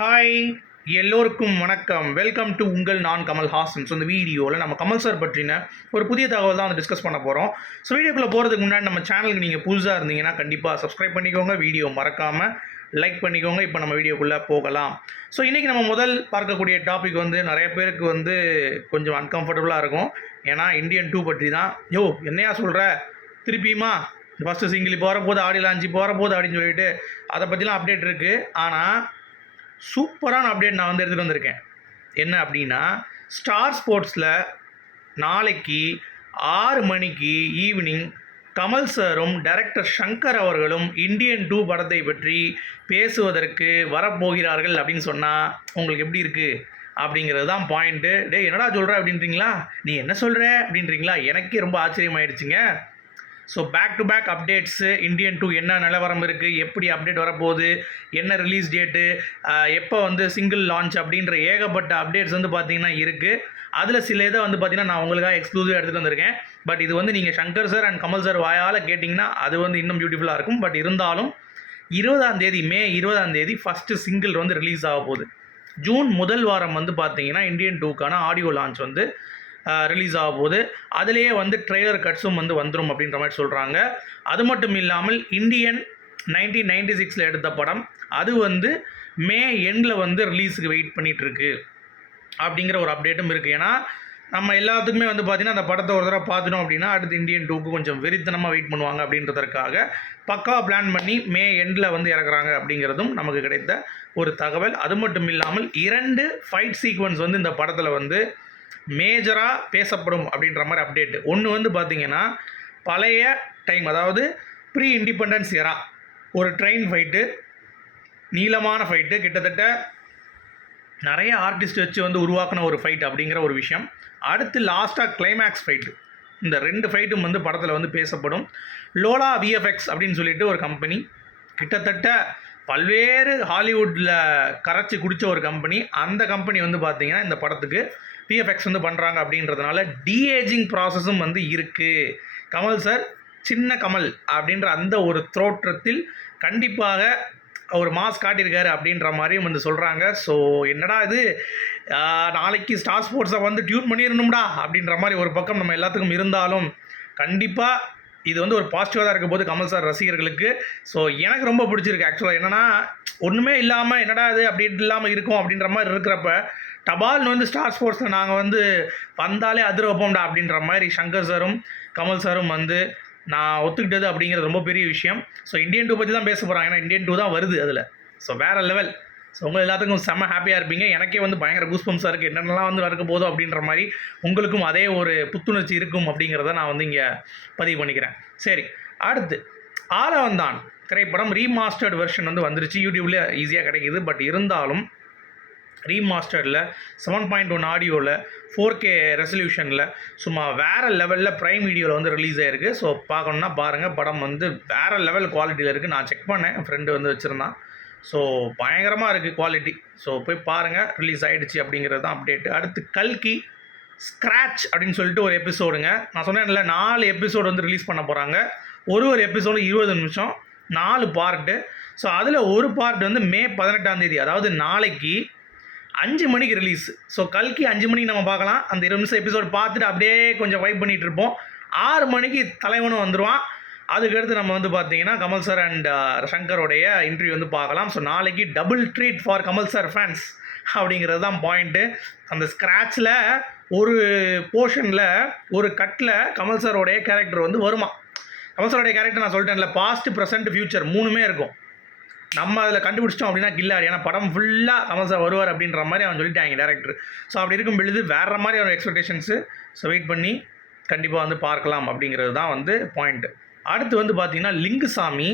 Hi எல்லோருக்கும் வணக்கம். Welcome to உங்கள் நான் கமல் ஹாசன். ஸோ இந்த வீடியோவில் நம்ம கமல் சார் பற்றின ஒரு புதிய தகவல் தான் வந்து டிஸ்கஸ் பண்ண போகிறோம் ஸோ வீடியோக்குள்ளே போகிறதுக்கு முன்னாடி நம்ம சேனலுக்கு நீங்கள் புதுசாக இருந்தீங்கன்னா கண்டிப்பாக சப்ஸ்கிரைப் பண்ணிக்கோங்க. வீடியோ மறக்காமல் லைக் பண்ணிக்கோங்க. இப்போ நம்ம வீடியோக்குள்ளே போகலாம். ஸோ இன்றைக்கி நம்ம முதல் பார்க்கக்கூடிய டாபிக் வந்து நிறைய பேருக்கு வந்து கொஞ்சம் அன்கம்ஃபர்டபுளாக இருக்கும். ஏன்னா இந்தியன் டூ பற்றி தான். யோ என்னையா சொல்கிற திருப்பியுமா? ஃபஸ்ட்டு சிங்கிள் போகிற போது ஆடி லாஞ்சி போகிற போது அப்படின்னு சொல்லிட்டு அதை பற்றிலாம் அப்டேட் இருக்குது ஆனால் சூப்பரான அப்டேட் நான் வந்து எடுத்துகிட்டு வந்திருக்கேன். என்ன அப்படின்னா ஸ்டார் ஸ்போர்ட்ஸில் நாளைக்கு ஆறு மணிக்கு ஈவினிங் கமல் சாரும் டைரக்டர் சங்கர் அவர்களும் இந்தியன் டூ படத்தை பற்றி பேசுவதற்கு வரப்போகிறார்கள் அப்படின்னு சொன்னால் உங்களுக்கு எப்படி இருக்குது அப்படிங்கிறது தான் பாயிண்ட்டு டேய் என்னடா சொல்கிற அப்படின்றீங்களா? நீ என்ன சொல்கிற அப்படின்றீங்களா? எனக்கே ரொம்ப ஆச்சரியமாயிடுச்சுங்க. So back to back updates Indian two என்ன நிலவரம் இருக்குது எப்படி அப்டேட் வரப்போகுது? என்ன ரிலீஸ் டேட்டு எப்போ வந்து சிங்கிள் லான்ச் அப்படின்ற ஏகப்பட்ட அப்டேட்ஸ் வந்து பார்த்தீங்கன்னா இருக்குது அதில் சில இதை வந்து பார்த்தீங்கன்னா நான் உங்களுக்காக எக்ஸ்க்ளூசிவ் எடுத்துகிட்டு வந்திருக்கேன். பட் இது வந்து நீங்கள் Shankar sir and Kamal sir வாயால் கேட்டிங்கன்னா அது வந்து இன்னும் பியூட்டிஃபுல்லாக இருக்கும். பட் இருந்தாலும் இருபதாம் தேதி மே இருபதாம் தேதி ஃபஸ்ட்டு சிங்கிள் வந்து ரிலீஸ் ஆக போகுது. ஜூன் முதல் வாரம் வந்து பார்த்தீங்கன்னா இந்தியன் டூக்கான ஆடியோ லான்ச் வந்து ரிலீஸ் ஆக போகுது அதுலேயே வந்து ட்ரெய்லர் கட்ஸும் வந்து வந்துடும் அப்படின்ற மாதிரி சொல்கிறாங்க அது மட்டும் இல்லாமல் இந்தியன் நைன்டீன் நைன்டி சிக்ஸில் எடுத்த படம் அது வந்து மே எண்டில் வந்து ரிலீஸுக்கு வெயிட் பண்ணிகிட்ருக்கு அப்படிங்கிற ஒரு அப்டேட்டும் இருக்குது ஏன்னா நம்ம எல்லாத்துக்குமே வந்து பார்த்திங்கன்னா அந்த படத்தை ஒரு தடவை பார்த்துட்டோம் அப்படின்னா அடுத்து இந்தியன் டூக்கு கொஞ்சம் வெறித்தனமாக வெயிட் பண்ணுவாங்க அப்படின்றதற்காக பக்காவாக பிளான் பண்ணி மே எண்டில் வந்து இறக்குறாங்க அப்படிங்கிறதும் நமக்கு கிடைத்த ஒரு தகவல். அது மட்டும் இல்லாமல் இரண்டு ஃபைட் சீக்வன்ஸ் வந்து இந்த படத்தில் வந்து மேஜராக பேசப்படும் அப்படின்ற மாதிரி அப்டேட் ஒன்று வந்து பார்த்திங்கன்னா பழைய டைம் அதாவது ப்ரீ இண்டிபெண்டன்ஸ் எரா ஒரு ட்ரெயின் ஃபைட்டு நீளமான ஃபைட்டு கிட்டத்தட்ட நிறைய ஆர்டிஸ்ட் வச்சு வந்து உருவாக்கின ஒரு ஃபைட் அப்படிங்கிற ஒரு விஷயம். அடுத்து லாஸ்ட்டாக கிளைமேக்ஸ் ஃபைட்டு இந்த ரெண்டு ஃபைட்டும் வந்து படத்தில் வந்து பேசப்படும். லோலா விஎஃப்எக்ஸ் அப்படின்னு சொல்லிட்டு ஒரு கம்பெனி கிட்டத்தட்ட பல்வேறு ஹாலிவுட்டில் கரைச்சி குடித்த ஒரு கம்பெனி அந்த கம்பெனி வந்து பார்த்திங்கன்னா இந்த படத்துக்கு பிஎஃப்எக்ஸ் வந்து பண்ணுறாங்க அப்படின்றதுனால டிஏஜிங் ப்ராசஸும் வந்து இருக்குது கமல் சார் சின்ன கமல் அப்படின்ற அந்த ஒரு தோற்றத்தில் கண்டிப்பாக ஒரு மாஸ் காட்டியிருக்காரு அப்படின்ற மாதிரியும் வந்து சொல்கிறாங்க ஸோ என்னடா இது? நாளைக்கு ஸ்டார் ஸ்போர்ட்ஸை வந்து டியூன் பண்ணிடணும்டா அப்படின்ற மாதிரி ஒரு பக்கம் நம்ம எல்லாத்துக்கும் இருந்தாலும் கண்டிப்பாக இது வந்து ஒரு பாசிட்டிவாக தான் இருக்கும் போது கமல் சார் ரசிகர்களுக்கு. ஸோ எனக்கு ரொம்ப பிடிச்சிருக்கு ஆக்சுவலாக என்னென்னா ஒன்றுமே இல்லாமல் என்னடா இது அப்படி இல்லாமல் இருக்கும் அப்படின்ற மாதிரி இருக்கிறப்ப டபால்னு வந்து ஸ்டார் ஸ்போர்ட்ஸில் நாங்கள் வந்து வந்தாலே அதிர வைப்போம்டா அப்படின்ற மாதிரி சங்கர் சாரும் கமல் சாரும் வந்து நான் ஒத்துக்கிட்டது அப்படிங்கிறது ரொம்ப பெரிய விஷயம். ஸோ இந்தியன் டூ பற்றி தான் பேச போகிறாங்க ஏன்னா இந்தியன் டூ தான் வருது அதில். ஸோ வேறு லெவல் ஸோ உங்கள் எல்லாத்துக்கும் செம்ம ஹாப்பியாக இருப்பீங்க. எனக்கே வந்து பயங்கர கூஸ்பம்ஸாக இருக்குது என்னென்னலாம் வந்து இருக்க போதும் அப்படின்ற மாதிரி உங்களுக்கும் அதே ஒரு புத்துணர்ச்சி இருக்கும் அப்படிங்கிறத நான் வந்து இங்கே பதிவு பண்ணிக்கிறேன். சரி அடுத்து. ஆலவந்தான் திரைப்படம் ரீமாஸ்டர்ட் வெர்ஷன் வந்து வந்துருச்சு. யூடியூப்லேயே ஈஸியாக கிடைக்கிது. பட் இருந்தாலும் ரீமாஸ்டரில் செவன் பாயிண்ட் ஒன் ஆடியோவில் ஃபோர் கே ரெசல்யூஷனில் சும்மா வேறு லெவலில் ப்ரைம் வீடியோவில் வந்து ரிலீஸ் ஆகிருக்கு ஸோ பார்க்கணுன்னா பாருங்கள் படம் வந்து வேறு லெவல் குவாலிட்டியில் இருக்குது நான் செக் பண்ணேன். என் ஃப்ரெண்டு வந்து வச்சுருந்தான். ஸோ பயங்கரமாக இருக்குது குவாலிட்டி ஸோ போய் பாருங்கள் ரிலீஸ் ஆகிடுச்சு அப்படிங்கிறது தான் அப்டேட்டு அடுத்து கல்கி ஸ்க்ராட்ச் அப்படின்னு சொல்லிட்டு ஒரு எபிசோடுங்க நான் சொன்னேன்ல நாலு எபிசோடு வந்து ரிலீஸ் பண்ண போகிறாங்க ஒரு ஒரு எபிசோடு இருபது நிமிஷம் நாலு பார்ட்டு ஸோ அதில் ஒரு பார்ட் வந்து மே பதினெட்டாம் தேதி அதாவது நாளைக்கு அஞ்சு மணிக்கு ரிலீஸ் ஸோ கல்கி அஞ்சு மணிக்கு நம்ம பார்க்கலாம். அந்த இருபது நிமிஷம் எபிசோட் பார்த்துட்டு அப்படியே கொஞ்சம் வைப் பண்ணிகிட்டு இருப்போம். ஆறு மணிக்கு தலைவனும் வந்துடுவான் அதுக்கடுத்து நம்ம வந்து பார்த்தீங்கன்னா கமல் சார் அண்ட் uh, சங்கருடைய இன்டர்வியூ வந்து பார்க்கலாம். ஸோ நாளைக்கு double treat for Kamal sir fans அப்படிங்கிறது தான் பாயிண்ட்டு அந்த ஸ்க்ராட்சில் ஒரு போர்ஷனில் ஒரு கட்டில் கமல் சாரோடைய கேரக்டர் வந்து வருமா? கமல் சாரோடைய கேரக்டர் நான் சொல்லிட்டேன்ல பாஸ்ட் ப்ரெசென்ட் ஃபியூச்சர் மூணுமே இருக்கும். நம்ம அதில் கண்டுபிடிச்சிட்டோம் அப்படின்னா கில்லாடி. ஏன்னா படம் ஃபுல்லாக கமல் சார் வருவார் அப்படின்ற மாதிரி அவன் சொல்லிட்டாங்க டேரக்டர் ஸோ அப்படி இருக்கும் பொழுது வேறு மாதிரி ஒரு எக்ஸ்பெக்டேஷன்ஸு ஸோ வெயிட் பண்ணி கண்டிப்பாக வந்து பார்க்கலாம் அப்படிங்கிறது தான் வந்து பாயிண்ட்டு அடுத்து வந்து பார்த்தீங்கன்னா லிங்குசாமி.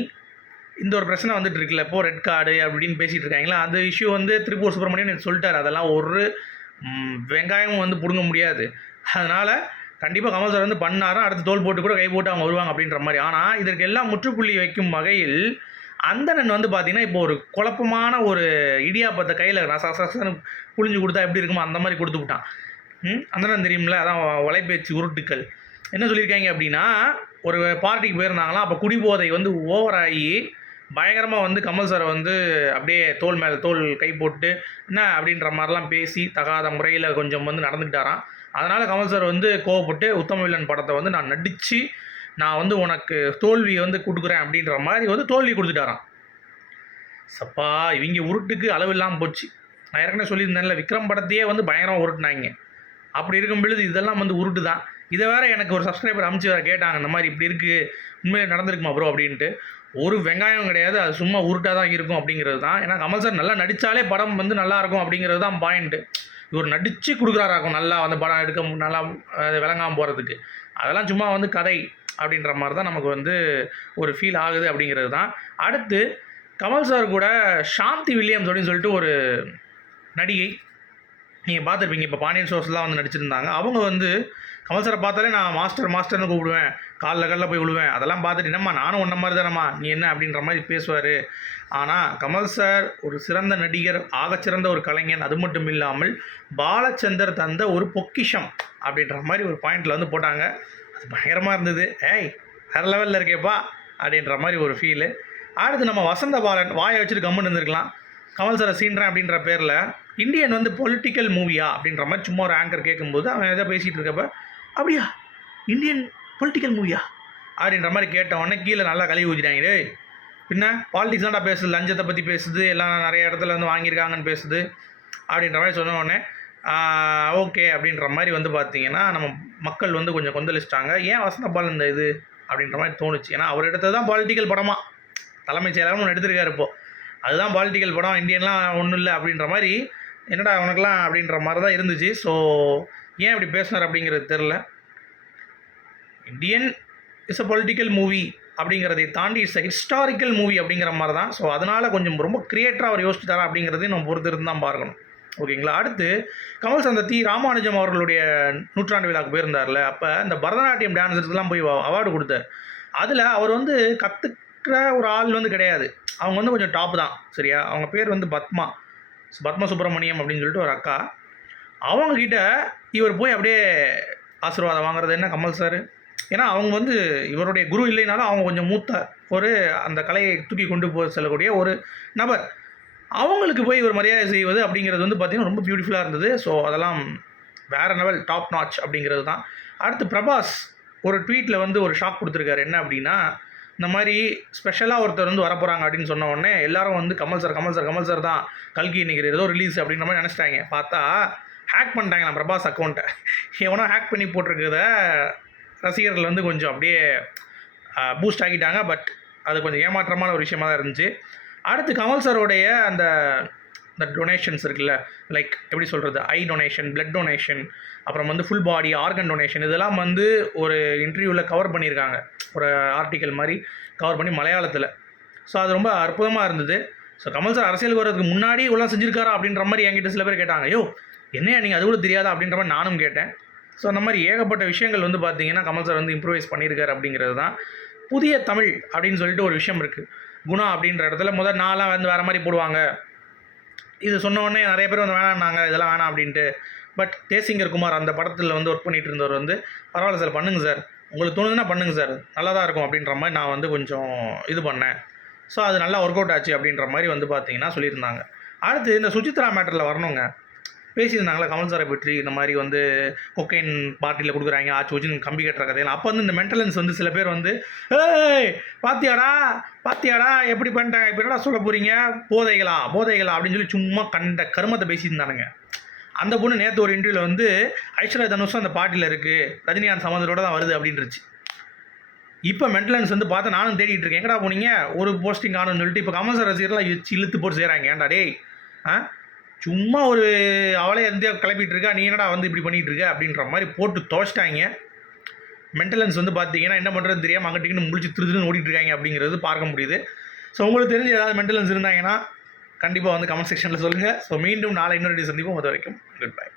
இந்த ஒரு பிரச்சனை வந்துட்டு இருக்குல்ல. இப்போ ரெட் கார்டு அப்படின்னு பேசிகிட்டு இருக்காங்களா? அந்த இஷ்யூ வந்து திருப்பூர் சுப்பிரமணியன் சொல்லிட்டார். அதெல்லாம் ஒரு வெங்காயமும் வந்து பிடுங்க முடியாது. அதனால் கண்டிப்பாக கமல் சார் வந்து பண்ணாரோ? அடுத்து தோல் போட்டு கூட கை போட்டு அவங்க வருவாங்க அப்படின்ற மாதிரி. ஆனால் இதற்கு எல்லாம் முற்றுப்புள்ளி வைக்கும் வகையில் அந்தணன் வந்து பார்த்தீங்கன்னா இப்போ ஒரு குழப்பமான ஒரு இடியாப்பத்தை கையில் ரசரசன்னு புழிஞ்சு கொடுத்தா எப்படி இருக்குமோ அந்த மாதிரி கொடுத்து விட்டான். ம்? அந்தணன் தெரியும்ல? அதான் ஒலைபேச்சு உருட்டுக்கள். என்ன சொல்லியிருக்காங்க அப்படின்னா ஒரு பார்ட்டிக்கு போயிருந்தாங்களாம் அப்போ குடிபோதை வந்து ஓவராகி பயங்கரமாக வந்து கமல் சாரை வந்து அப்படியே தோல் மேலே தோல் கை போட்டு என்ன அப்படின்ற மாதிரிலாம் பேசி தகாத முறையில் கொஞ்சம் வந்து நடந்துக்கிட்டாராம். அதனால் கமல் சார் வந்து கோவப்பட்டு உத்தம வில்லன் படத்தை வந்து நான் நடித்து நான் வந்து உனக்கு தோல்வியை வந்து கொடுக்குறேன் அப்படின்ற மாதிரி வந்து தோல்வி கொடுத்துட்டாரான் சப்பா இவங்க உருட்டுக்கு அளவு இல்லாமல் போச்சு. நான் ஏற்கனவே சொல்லியிருந்தேன்ல விக்ரம் படத்தையே வந்து பயங்கரமாக உருட்டினாங்க. அப்படி இருக்கும் பொழுது இதெல்லாம் வந்து உருட்டு தான் இதை வேற எனக்கு ஒரு சப்ஸ்கிரைபர் அமுச்சு வேறு கேட்டாங்க இந்த மாதிரி இப்படி இருக்குது உண்மையிலே நடந்திருக்குமா ப்ரோ அப்படின்ட்டு. ஒரு வெங்காயம் கிடையாது அது சும்மா உருட்டாக தான் இருக்கும் அப்படிங்கிறது தான். ஏன்னா கமல் சார் நல்லா நடித்தாலே படம் வந்து நல்லா இருக்கும் அப்படிங்கிறது தான் பாயிண்ட்டு இவர் நடித்து கொடுக்குறாராக்கும் நல்லா அந்த படம் எடுக்க நல்லா விளங்காமல் போகிறதுக்கு அதெல்லாம் சும்மா வந்து கதை அப்படின்ற மாதிரி தான் நமக்கு வந்து ஒரு ஃபீல் ஆகுது அப்படிங்கிறது தான் அடுத்து கமல் சார் கூட சாந்தி வில்லியம்ஸ் அப்படின்னு சொல்லிட்டு ஒரு நடிகை. நீங்கள் பார்த்துருப்பீங்க இப்போ பாண்டியன் ஷோஸ்லாம் வந்து நடிச்சிருந்தாங்க. அவங்க வந்து கமல் சாரை பார்த்தாலே நான் மாஸ்டர் மாஸ்டர்னு கூப்பிடுவேன். காலில் காலில் போய் விழுவேன். அதெல்லாம் பார்த்துட்டு என்னம்மா நானும் ஒன்றை மாதிரி தானம்மா நீ என்ன அப்படின்ற மாதிரி பேசுவார். ஆனால் கமல் சார் ஒரு சிறந்த நடிகர் ஆகச்சிறந்த ஒரு கலைஞன். அது மட்டும் இல்லாமல் பாலச்சந்தர் தந்த ஒரு பொக்கிஷம். அப்படின்ற மாதிரி ஒரு பாயிண்டில் வந்து போட்டாங்க. அது பயங்கரமாக இருந்தது. ஏய் வேறு லெவலில் இருக்கேப்பா அப்படின்ற மாதிரி ஒரு ஃபீலு அடுத்து நம்ம வசந்த பாலன் வாயை வச்சுட்டு கம்முன்னு இருந்திருக்கலாம். கமல் சாரை சீன்றேன் அப்படின்ற பேரில் இந்தியன் வந்து பொலிட்டிக்கல் மூவியா அப்படின்ற மாதிரி சும்மா ஒரு ஆங்கர் கேட்கும்போது அவன் எதை பேசிகிட்டு இருக்கப்ப அப்படியா? இந்தியன் பொலிட்டிக்கல் மூவியா அப்படின்ற மாதிரி கேட்ட உடனே கீழே நல்லா கழுவி ஊற்றிட்டாங்க பின்ன பாலிடிக்ஸ் தான்டா பேசுது. லஞ்சத்தை பற்றி பேசுது. எல்லாம் நிறைய இடத்துல வந்து வாங்கியிருக்காங்கன்னு பேசுது. அப்படின்ற மாதிரி சொன்ன உடனே ஓகே அப்படின்ற மாதிரி வந்து பார்த்தீங்கன்னா நம்ம மக்கள் வந்து கொஞ்சம் கொந்தளிச்சிட்டாங்க. ஏன் வசந்த பால் இந்த இது அப்படின்ற மாதிரி தோணுச்சு? ஏன்னா அவர் எடுத்தது தான் பாலிட்டிக்கல் படமாக தலைமைச் செயலாளர் ஒன்று எடுத்திருக்காரு இப்போது அதுதான் பாலிட்டிக்கல் படம். இந்தியன்லாம் ஒன்றும் இல்லை அப்படின்ற மாதிரி என்னடா உனக்குலாம் அப்படின்ற மாதிரி தான் இருந்துச்சு. ஸோ ஏன் இப்படி பேசினார் அப்படிங்கிறது தெரில Indian is a political movie அப்படிங்கிறதை தாண்டி இட்ஸ் ஹிஸ்டாரிக்கல் மூவி அப்படிங்கிற மாதிரி தான். ஸோ அதனால் கொஞ்சம் ரொம்ப கிரியேட்டராக அவர் யோசிச்சுட்டாரா அப்படிங்கிறதையும் நம்ம பொறுத்து இருந்து தான் பார்க்கணும். ஓகேங்களா? அடுத்து கமல் சந்தத்தி ராமானுஜம் அவர்களுடைய நூற்றாண்டு விழாவுக்கு போயிருந்தார்ல அப்போ இந்த பரதநாட்டியம் டான்ஸர்ஸ்லாம் போய் அவார்டு கொடுத்தார். அதில் அவர் வந்து கற்றுக்கிற ஒரு ஆள் வந்து கிடையாது. அவங்க வந்து கொஞ்சம் டாப் தான் சரியா? அவங்க பேர் வந்து பத்மா. பத்ம சுப்பிரமணியம் அப்படின்னு சொல்லிட்டு ஒரு அக்கா. அவங்கக்கிட்ட இவர் போய் அப்படியே ஆசீர்வாதம் வாங்குறது என்ன கமல் சார் ஏன்னா அவங்க வந்து இவருடைய குரு இல்லைனாலும் அவங்க கொஞ்சம் மூத்த ஒரு அந்த கலையை தூக்கி கொண்டு போய் செல்லக்கூடிய ஒரு நபர். அவங்களுக்கு போய் ஒரு மரியாதை செய்வது அப்படிங்கிறது வந்து பார்த்திங்கன்னா ரொம்ப பியூட்டிஃபுல்லாக இருந்தது. ஸோ அதெல்லாம் வேற லெவல் டாப் நாச் அப்படிங்கிறது தான். அடுத்து பிரபாஸ் ஒரு ட்வீட்டில் வந்து ஒரு ஷாக் கொடுத்துருக்காரு. என்ன அப்படின்னா இந்த மாதிரி ஸ்பெஷலாக ஒருத்தர் வந்து வரப்போகிறாங்க அப்படின்னு சொன்ன உடனே எல்லாரும் வந்து Kamal sir Kamal sir Kamal sir தான் கல்கி நிற்கிற ஏதோ ரிலீஸ் அப்படின்ற மாதிரி நினச்சிட்டாங்க. பார்த்தா ஹேக் பண்ணிட்டாங்க நான் பிரபாஸ் அக்கௌண்ட்டை எவனோ ஹேக் பண்ணி போட்டிருக்கிறத ரசிகர்கள் வந்து கொஞ்சம் அப்படியே பூஸ்ட் ஆக்கிட்டாங்க. பட் அது கொஞ்சம் ஏமாற்றமான ஒரு விஷயமா தான் இருந்துச்சு. அடுத்து கமல் சாரோடைய அந்த இந்த டொனேஷன்ஸ் இருக்குல்ல லைக் எப்படி சொல்கிறது ஐ டொனேஷன் பிளட் டொனேஷன் அப்புறம் வந்து ஃபுல் பாடி ஆர்கன் டொனேஷன் இதெல்லாம் வந்து ஒரு இன்டர்வியூவில் கவர் பண்ணியிருக்காங்க. ஒரு ஆர்டிக்கல் மாதிரி கவர் பண்ணி மலையாளத்தில். ஸோ அது ரொம்ப அற்புதமாக இருந்தது. ஸோ கமல் சார் அரசியலுக்கு வர்றதுக்கு முன்னாடி இவ்வளோ செஞ்சுருக்காரா அப்படின்ற மாதிரி என்கிட்ட சில பேர் கேட்டாங்க. ஐயோ என்னையா நீங்கள் அது கூட தெரியாதா அப்படின்ற மாதிரி நானும் கேட்டேன். ஸோ அந்த மாதிரி ஏகப்பட்ட விஷயங்கள் வந்து பார்த்தீங்கன்னா கமல் சார் வந்து இம்ப்ரூவைஸ் பண்ணியிருக்காரு அப்படிங்கிறது தான். புதிய தமிழ் அப்படின்னு சொல்லிட்டு ஒரு விஷயம் இருக்குது குணா அப்படின்ற இடத்துல முதல் நாளாக வந்து வேறு மாதிரி போடுவாங்க. இது சொன்னோடனே நிறைய பேர் வந்து வேணாம்னாங்க இதெல்லாம் வேணாம் அப்படின்ட்டு. பட் தேசிங்கர் குமார் அந்த படத்தில் வந்து ஒர்க் பண்ணிட்டு இருந்தவர் வந்து பரவாயில்ல சார் பண்ணுங்கள் சார். உங்களுக்கு தோணுதுன்னா பண்ணுங்கள் சார். நல்லா தான் இருக்கும் அப்படின்ற மாதிரி நான் வந்து கொஞ்சம் இது பண்ணேன். ஸோ அது நல்லா ஒர்க் அவுட் ஆச்சு அப்படின்ற மாதிரி வந்து பார்த்தீங்கன்னா சொல்லியிருந்தாங்க. அடுத்து இந்த சுசித்ரா மேட்டரில் வரணுங்க. பேசியிருந்தாங்களா கமல் சாரை பற்றி இந்த மாதிரி வந்து கொக்கைன் பார்ட்டியில் கொடுக்குறாங்க ஆச்சு வச்சு கம்பி கட்டுற கதையெல்லாம். அப்போ வந்து இந்த மென்டலன்ஸ் வந்து சில பேர் வந்து ஏய் பாத்தியாடா பாத்தியாடா எப்படி பண்ணிட்டாங்க இப்போ என்னடா சொல்ல போகிறீங்க போதைகளா? போதைகளா? அப்படின்னு சொல்லி சும்மா கண்ட கருமத்தை பேசியிருந்தானுங்க அந்த பொண்ணு நேற்று ஒரு இன்டர்வியூவில் வந்து ஐஸ்வர்யா தனுஷும் அந்த பாட்டியில் இருக்குது ரஜினிகாந்த் சம்மந்தரோட தான் வருது அப்படின்றச்சு. இப்போ மென்டலன்ஸ் வந்து பார்த்தா நானும் தேடிட்டு இருக்கேன். எங்கடா போனீங்க? ஒரு போஸ்டிங் ஆனும்னு சொல்லிட்டு இப்போ கமல் சார் ரசிகர்லாம் இழுத்து போட்டு செய்கிறாங்க ஏன்டா டேய் ஆ? சும்மா ஒரு அவளே இந்தியா கிளப்பிட்டு இருக்கா நீ என்னடா வந்து இப்படி பண்ணிகிட்டு இருக்க அப்படின்ற மாதிரி போட்டு துவச்சிட்டாங்க. மென்டலன்ஸ் வந்து பார்த்தீங்கன்னா என்ன பண்ணுறது தெரியாமல் அங்கிட்டு முடிச்சு திரு திருன்னு ஓடிட்டு இருக்காங்க அப்படிங்கிறது பார்க்க முடியுது. ஸோ உங்களுக்கு தெரிஞ்ச ஏதாவது மென்டலன்ஸ் இருந்தாங்கன்னா கண்டிப்பாக வந்து கமெண்ட் செக்ஷனில் சொல்லுங்கள் ஸோ மீண்டும் நாளை இன்னொரு சந்திப்போம். அது வரைக்கும் குட் பை